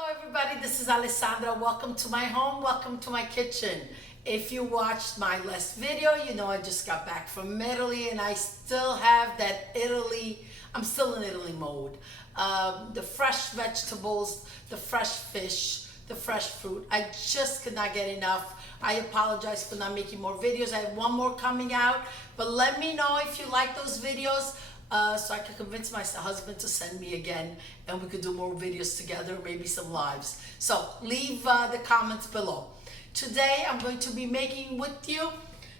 Hello everybody, this is Alessandra. Welcome to my home, welcome to my kitchen. If you watched my last video, you know I just got back from Italy and I still have that I'm still in Italy mode. The fresh vegetables, the fresh fish, the fresh fruit. I just could not get enough. I apologize for not making more videos. I have one more coming out, but let me know if you like those videos. So I could convince my husband to send me again and we could do more videos together, maybe some lives. So leave the comments below. Today I'm going to be making with you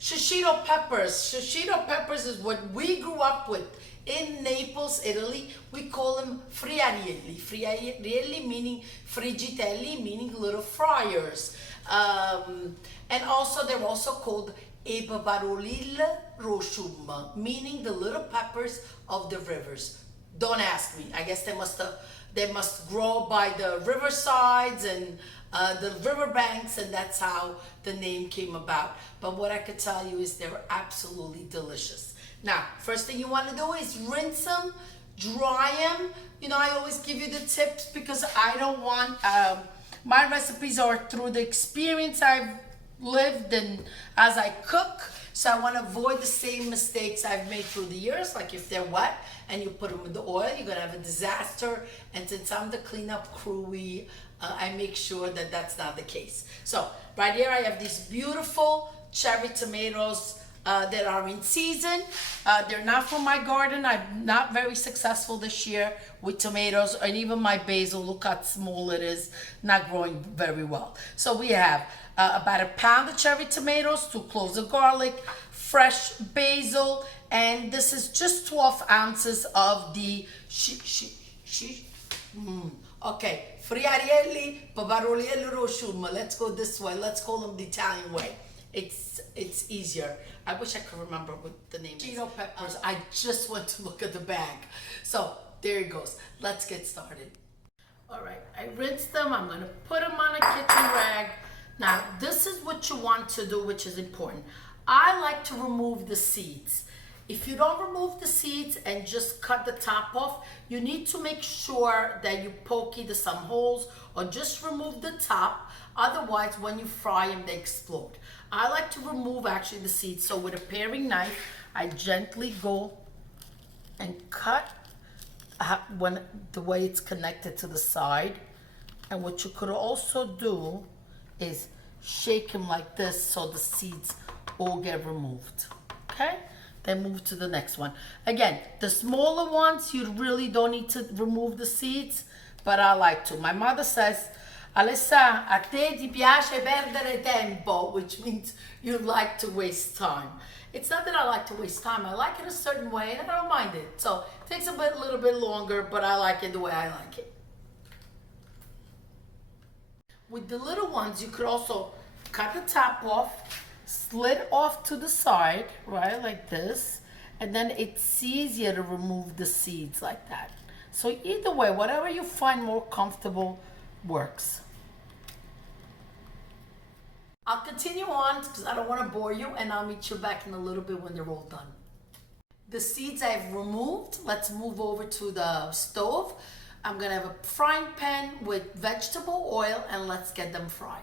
shishito peppers. Shishito peppers is what we grew up with in Naples, Italy. We call them friarielli. Friarielli meaning friggitelli, meaning little fryers. And also they're also called ebabarolil roshum, meaning the little peppers of the rivers. Don't ask me. I guess they must grow by the riversides and the riverbanks, and that's how the name came about. But what I could tell you is they're absolutely delicious. Now, first thing you want to do is rinse them, dry them. You know, I always give you the tips because I don't want, my recipes are through the experience I've lived and as I cook, so I want to avoid the same mistakes I've made through the years. Like if they're wet and you put them in the oil, you're gonna have a disaster. And since I'm the cleanup crewy, I make sure that that's not the case. So right here I have these beautiful cherry tomatoes that are in season. They're not from my garden. I'm not very successful this year with tomatoes, and even my basil, look how small it is, not growing very well. So we have about a pound of cherry tomatoes, 2 cloves of garlic, fresh basil, and this is just 12 ounces of the friarielli, babaroliello roshum. Let's go this way. Let's call them the Italian way. It's easier. I wish I could remember what the name is. Shishito peppers. I just went to look at the bag. So there it goes. Let's get started. All right, I rinsed them. I'm gonna put them on a kitchen rag. Now, this is what you want to do, which is important. I like to remove the seeds. If you don't remove the seeds and just cut the top off, you need to make sure that you poke either some holes or just remove the top. Otherwise, when you fry them, they explode. I like to remove actually the seeds. So with a paring knife, I gently go and cut the way it's connected to the side. And what you could also do is shake them like this so the seeds all get removed. Okay? Then move to the next one. Again, the smaller ones, you really don't need to remove the seeds, but I like to. My mother says, Alessa, a te ti piace perdere tempo, which means you like to waste time. It's not that I like to waste time. I like it a certain way and I don't mind it. So it takes a little bit longer, but I like it the way I like it. With the little ones, you could also cut the top off, slit off to the side, right, like this, and then it's easier to remove the seeds like that. So either way, whatever you find more comfortable works. I'll continue on because I don't want to bore you, and I'll meet you back in a little bit when they're all done. The seeds I've removed. Let's move over to the stove. I'm gonna have a frying pan with vegetable oil and let's get them fried.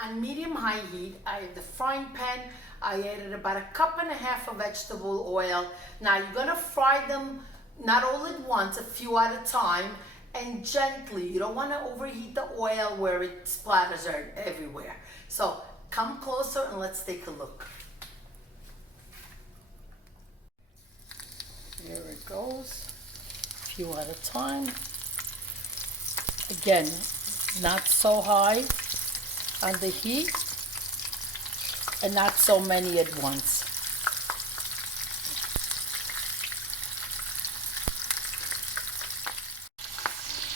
On medium-high heat, I have the frying pan. I added about 1.5 cups of vegetable oil. Now you're gonna fry them not all at once, a few at a time, and gently. You don't wanna overheat the oil where it splatters everywhere. So come closer and let's take a look. There it goes. Few at a time. Again, not so high on the heat and not so many at once.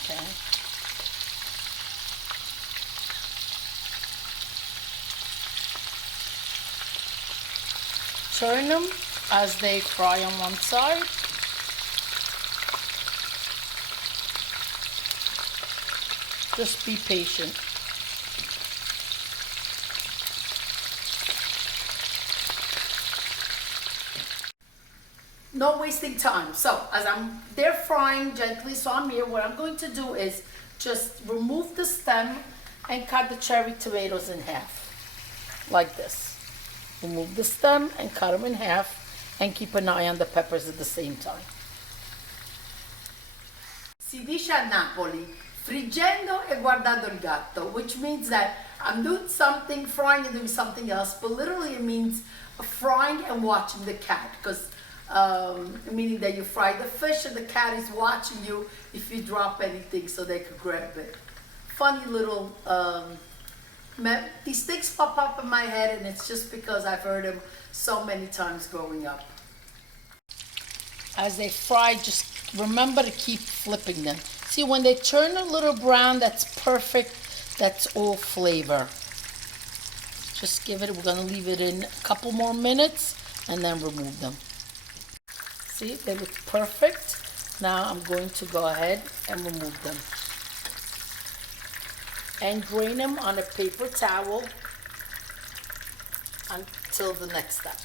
Okay. Turn them as they fry on one side. Just be patient. No wasting time. So as they're frying gently, so I'm here. What I'm going to do is just remove the stem and cut the cherry tomatoes in half, like this. Remove the stem and cut them in half, and keep an eye on the peppers at the same time. Si dice a Napoli, friggendo e guardando il gatto, which means that I'm doing something, frying and doing something else, but literally it means frying and watching the cat, because meaning that you fry the fish and the cat is watching you if you drop anything so they could grab it. Funny little, these things pop up in my head, and it's just because I've heard them so many times growing up. As they fry, just remember to keep flipping them. See, when they turn a little brown, that's perfect. That's all flavor. Just give it, we're gonna leave it in a couple more minutes and then remove them. See, they look perfect. Now I'm going to go ahead and remove them. And drain them on a paper towel until the next step.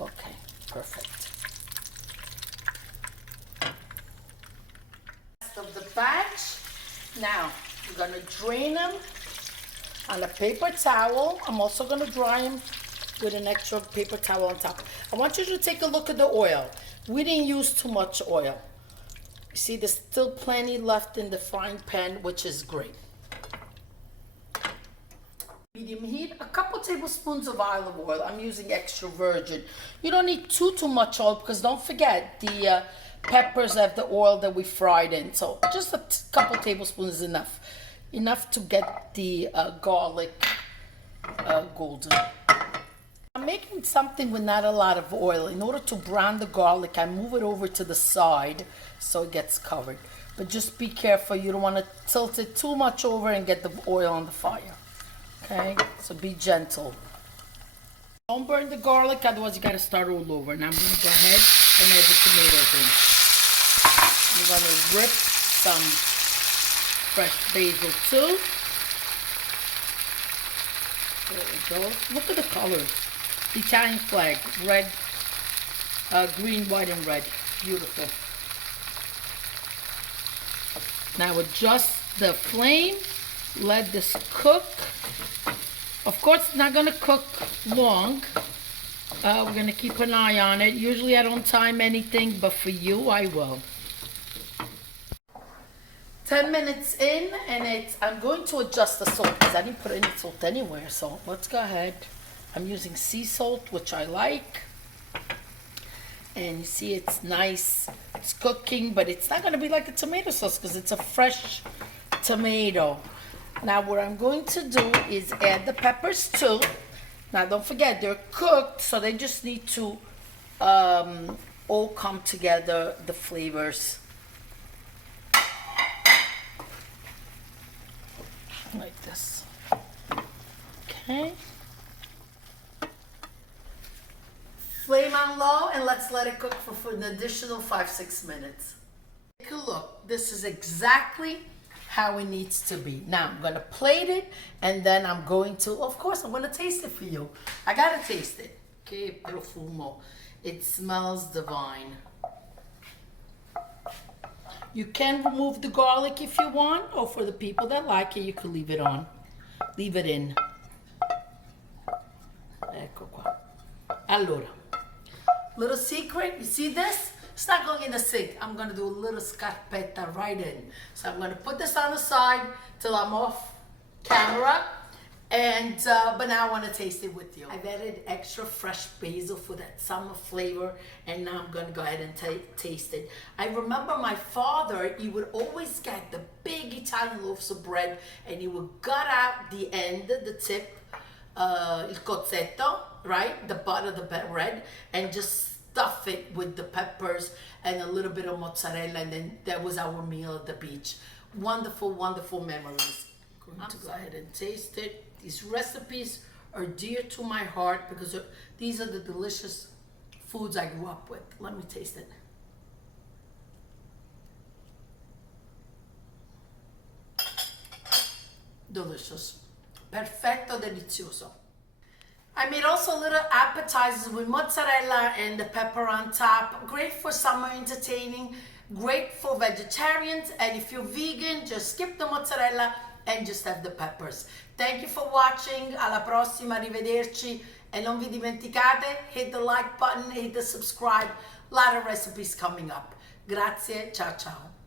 Okay, perfect. Rest of the batch. Now, we're gonna drain them on a paper towel. I'm also gonna dry them with an extra paper towel on top. I want you to take a look at the oil. We didn't use too much oil. You see, there's still plenty left in the frying pan, which is great. Medium heat, a couple tablespoons of olive oil. I'm using extra virgin. You don't need too much oil, because don't forget, the peppers have the oil that we fried in. So just a couple tablespoons is enough. Enough to get the garlic golden. I'm making something with not a lot of oil. In order to brown the garlic, I move it over to the side so it gets covered. But just be careful. You don't want to tilt it too much over and get the oil on the fire. Okay, so be gentle. Don't burn the garlic, otherwise you got to start all over. Now I'm going to go ahead and add the tomatoes in. I'm going to rip some fresh basil too. There we go. Look at the colors. The Italian flag, red, green, white, and red. Beautiful. Now adjust the flame. Let this cook. Of course, it's not going to cook long. We're going to keep an eye on it. Usually I don't time anything, but for you, I will. 10 minutes in, and I'm going to adjust the salt, because I didn't put any salt anywhere. So let's go ahead. I'm using sea salt, which I like. And you see it's nice. It's cooking, but it's not going to be like the tomato sauce, because it's a fresh tomato. Now what I'm going to do is add the peppers too. Now don't forget, they're cooked, so they just need to all come together, the flavors. Like this. Okay. Flame on low, and let's let it cook for an additional 5-6 minutes. Take a look. This is exactly how it needs to be. Now I'm going to plate it, and then I'm going to, of course, I'm going to taste it for you. I got to taste it. Que profumo. It smells divine. You can remove the garlic if you want, or for the people that like it, you can leave it on. Leave it in. Ecco qua. Allora, little secret, you see this? It's not going in the sink. I'm going to do a little scarpetta right in. So I'm going to put this on the side till I'm off camera. And but now I want to taste it with you. I've added extra fresh basil for that summer flavor, and now I'm going to go ahead and taste it. I remember my father, he would always get the big Italian loaves of bread, and he would gut out the end, the tip, il cozzetto, right? The butt of the bread, and just stuff it with the peppers and a little bit of mozzarella, and then that was our meal at the beach. Wonderful, wonderful memories. I'm going to go ahead and taste it. These recipes are dear to my heart because these are the delicious foods I grew up with. Let me taste it. Delicious. Perfetto, delizioso. I made also little appetizers with mozzarella and the pepper on top. Great for summer entertaining, great for vegetarians, and if you're vegan, just skip the mozzarella and just have the peppers. Thank you for watching. Alla prossima, arrivederci. E non vi dimenticate, hit the like button, hit the subscribe. A lot of recipes coming up. Grazie, ciao ciao.